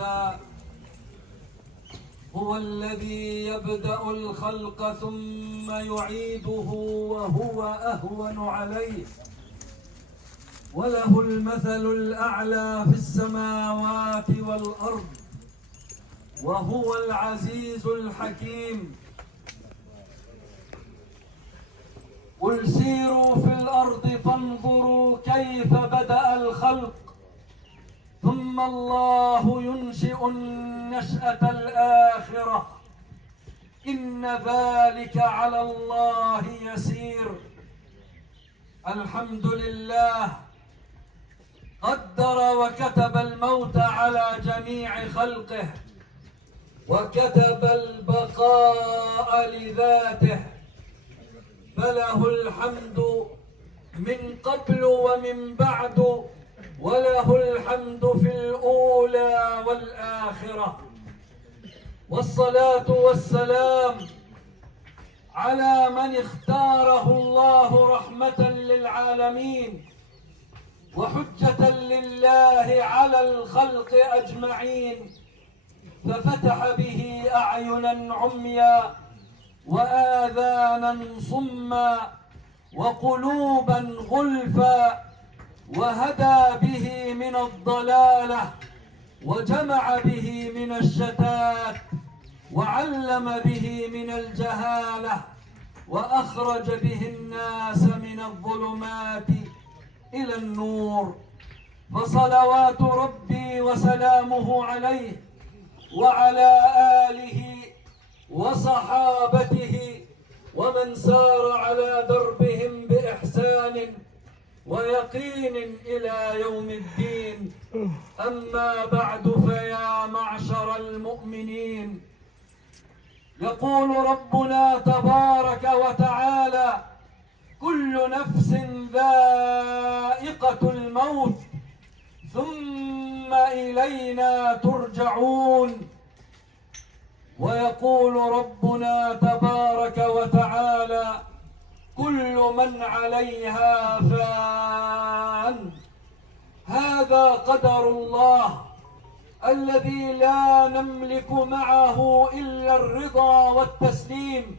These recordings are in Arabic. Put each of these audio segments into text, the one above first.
هذا هو الذي يبدأ الخلق ثم يعيده وهو أهون عليه، وله المثل الأعلى في السماوات والأرض، وهو العزيز الحكيم. قل سيروا في الأرض فانظروا كيف بدأ الخلق ثم الله ينشئ النشأة الآخرة إن ذلك على الله يسير. الحمد لله قدر وكتب الموت على جميع خلقه، وكتب البقاء لذاته، فله الحمد من قبل ومن بعد، وله الحمد في الأولى والآخرة. والصلاة والسلام على من اختاره الله رحمة للعالمين وحجة لله على الخلق أجمعين، ففتح به أعينا عميا وآذانا صما وقلوبا غلفا، وهدى به من الضلالة وجمع به من الشتات وعلم به من الجهالة وأخرج به الناس من الظلمات إلى النور. فصلوات ربي وسلامه عليه وعلى آله وصحابته ومن سار على دربهم بإحسان ويقين إلى يوم الدين. أما بعد، فيا معشر المؤمنين، يقول ربنا تبارك وتعالى: كل نفس ذائقة الموت ثم إلينا ترجعون. ويقول ربنا تبارك وتعالى: كل من عليها فان. هذا قدر الله الذي لا نملك معه إلا الرضا والتسليم.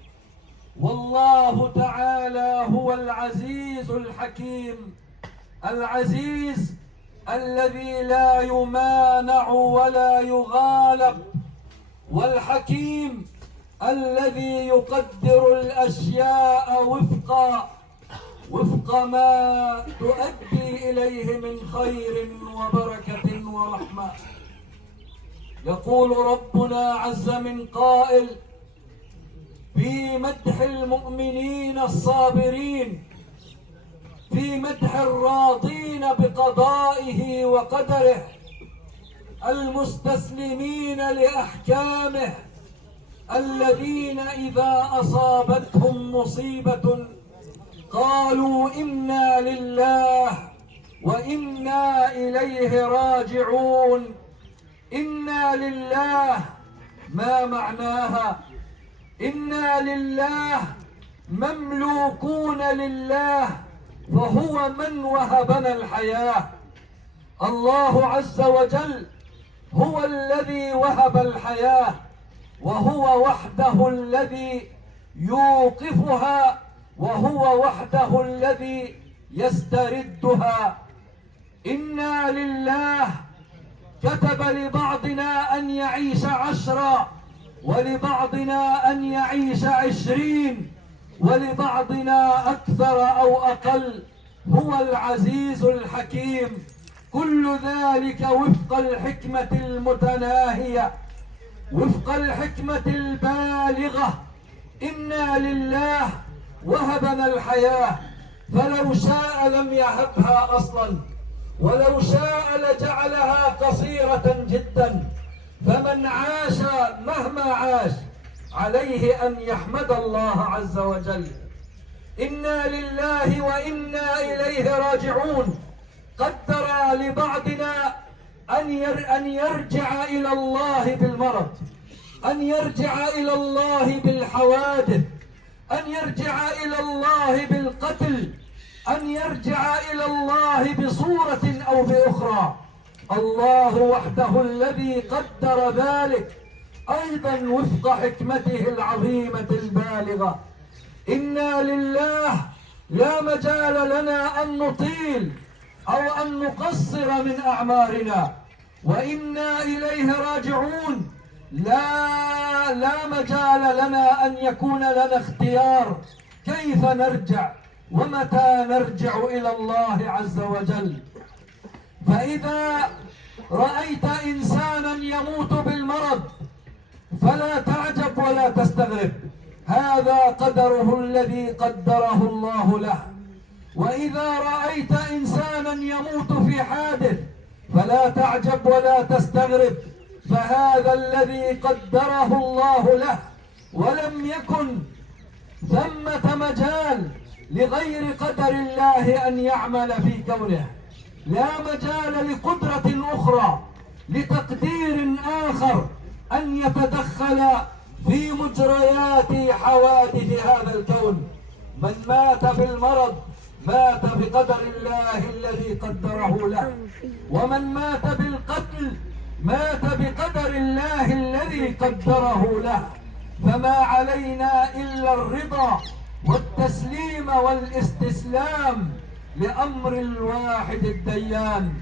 والله تعالى هو العزيز الحكيم، العزيز الذي لا يمانع ولا يغالب، والحكيم الذي يقدر الأشياء وفق ما تؤدي إليه من خير وبركة ورحمة. يقول ربنا عز من قائل في مدح المؤمنين الصابرين، في مدح الراضين بقضائه وقدره، المستسلمين لأحكامه، الذين إذا أصابتهم مصيبة قالوا إنا لله وإنا إليه راجعون. إنا لله ما معناها؟ إنا لله مملوكون لله، فهو من وهبنا الحياة. الله عز وجل هو الذي وهب الحياة، وهو وحده الذي يوقفها، وهو وحده الذي يستردها. إنا لله كتب لبعضنا أن يعيش 10، ولبعضنا أن يعيش 20، ولبعضنا أكثر أو أقل. هو العزيز الحكيم، كل ذلك وفق الحكمة المتناهية، وفق الحكمة البالغة. إنا لله وهبنا الحياة، فلو شاء لم يهبها أصلا، ولو شاء لجعلها قصيرة جدا. فمن عاش مهما عاش عليه أن يحمد الله عز وجل. إنا لله وإنا إليه راجعون. قدر لبعضنا أن يرجع إلى الله بالمرض، أن يرجع إلى الله بالحوادث، أن يرجع إلى الله بالقتل، أن يرجع إلى الله بصورة أو بأخرى. الله وحده الذي قدر ذلك أيضا وفق حكمته العظيمة البالغة. إنا لله لا مجال لنا أن نطيل أو أن نقصر من أعمارنا، وإنا إليه راجعون. لا مجال لنا أن يكون لنا اختيار كيف نرجع ومتى نرجع إلى الله عز وجل. فإذا رأيت إنسانا يموت بالمرض فلا تعجب ولا تستغرب، هذا قدره الذي قدره الله له. وإذا رأيت إنسانا يموت في حادث فلا تعجب ولا تستغرب، فهذا الذي قدره الله له، ولم يكن ثمة مجال لغير قدر الله أن يعمل في كونه. لا مجال لقدرة أخرى، لتقدير آخر أن يتدخل في مجريات حوادث هذا الكون. من مات بالمرض مات بقدر الله الذي قدره له، ومن مات بالقتل مات بقدر الله الذي قدره له. فما علينا إلا الرضا والتسليم والاستسلام لأمر الواحد الديان.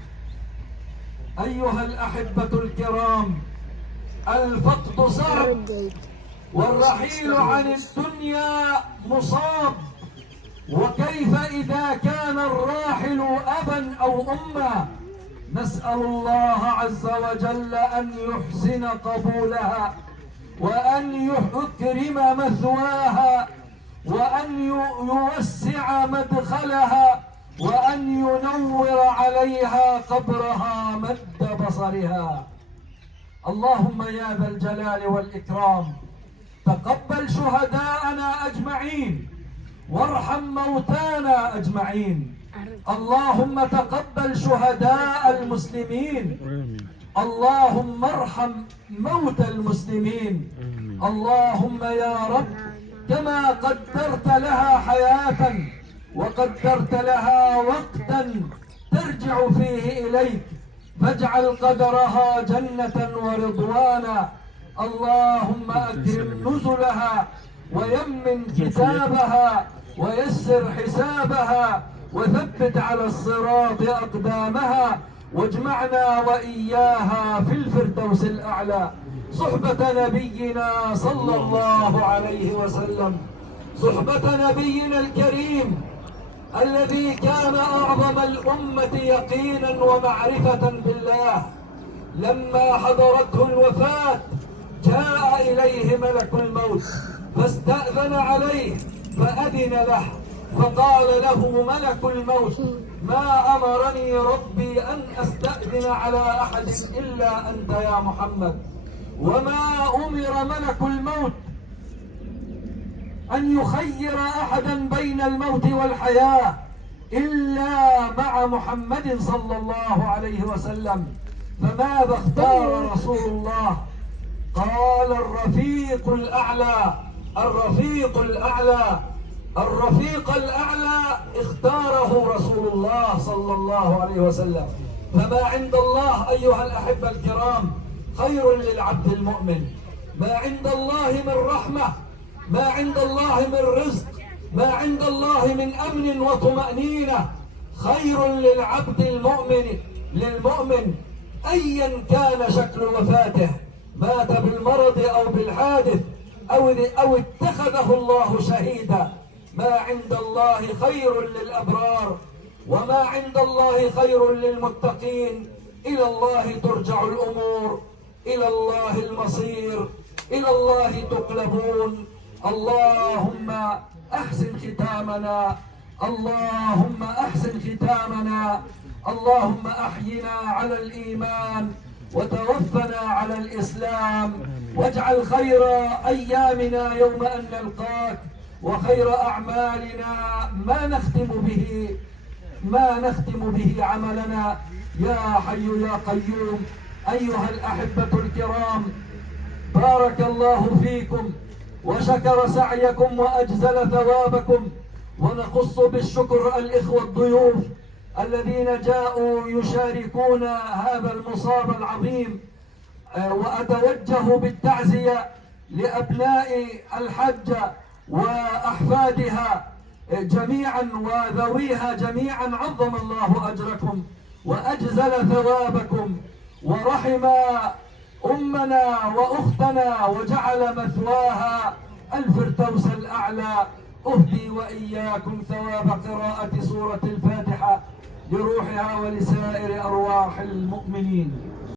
أيها الأحبة الكرام، الفقد صعب والرحيل عن الدنيا مصاب، وكيف إذا كان الراحل أبا أو أما؟ نسأل الله عز وجل أن يحسن قبولها، وأن يكرم مثواها، وأن يوسع مدخلها، وأن ينور عليها قبرها مد بصرها. اللهم يا ذا الجلال والإكرام تقبل شهداءنا أجمعين، وارحم موتانا أجمعين. اللهم تقبل شهداء المسلمين، اللهم ارحم موتى المسلمين. اللهم يا رب كما قدرت لها حياة وقدرت لها وقتا ترجع فيه إليك، فاجعل قدرها جنة ورضوانا. اللهم أكرم نزلها ويمن كتابها ويسر حسابها، وثبت على الصراط أقدامها، واجمعنا وإياها في الفردوس الأعلى، صحبة نبينا صلى الله عليه وسلم، صحبة نبينا الكريم الذي كان أعظم الأمة يقينا ومعرفة بالله. لما حضرته الوفاة جاء إليه ملك الموت فاستأذن عليه فأذن له، فقال له ملك الموت: ما أمرني ربي أن أستأذن على أحد إلا أنت يا محمد. وما أمر ملك الموت أن يخير أحدا بين الموت والحياة إلا مع محمد صلى الله عليه وسلم. فماذا اختار رسول الله؟ قال الرفيق الأعلى، الرفيق الأعلى، الرفيق الأعلى اختاره رسول الله صلى الله عليه وسلم. فما عند الله أيها الأحبة الكرام خير للعبد المؤمن. ما عند الله من رحمة، ما عند الله من رزق، ما عند الله من أمن وطمأنينة خير للعبد المؤمن للمؤمن أيا كان شكل وفاته، مات بالمرض أو بالحادث أو اتخذه الله شهيدا. ما عند الله خير للأبرار، وما عند الله خير للمتقين. إلى الله ترجع الأمور، إلى الله المصير، إلى الله تقلبون. اللهم أحسن ختامنا، اللهم أحسن ختامنا، اللهم أحينا على الإيمان وتوفنا على الإسلام، واجعل خير أيامنا يوم أن نلقاك، وخير أعمالنا ما نختم به عملنا يا حي يا قيوم. أيها الأحبة الكرام، بارك الله فيكم وشكر سعيكم وأجزل ثوابكم، ونخص بالشكر الإخوة الضيوف الذين جاءوا يشاركون هذا المصاب العظيم، وأتوجه بالتعزية لأبناء الحجة وأحفادها جميعا وذويها جميعا. عظم الله أجركم وأجزل ثوابكم ورحم أمنا وأختنا وجعل مثواها الفردوس الأعلى. أهدي وإياكم ثواب قراءة سورة الفاتحة لروحها ولسائر أرواح المؤمنين.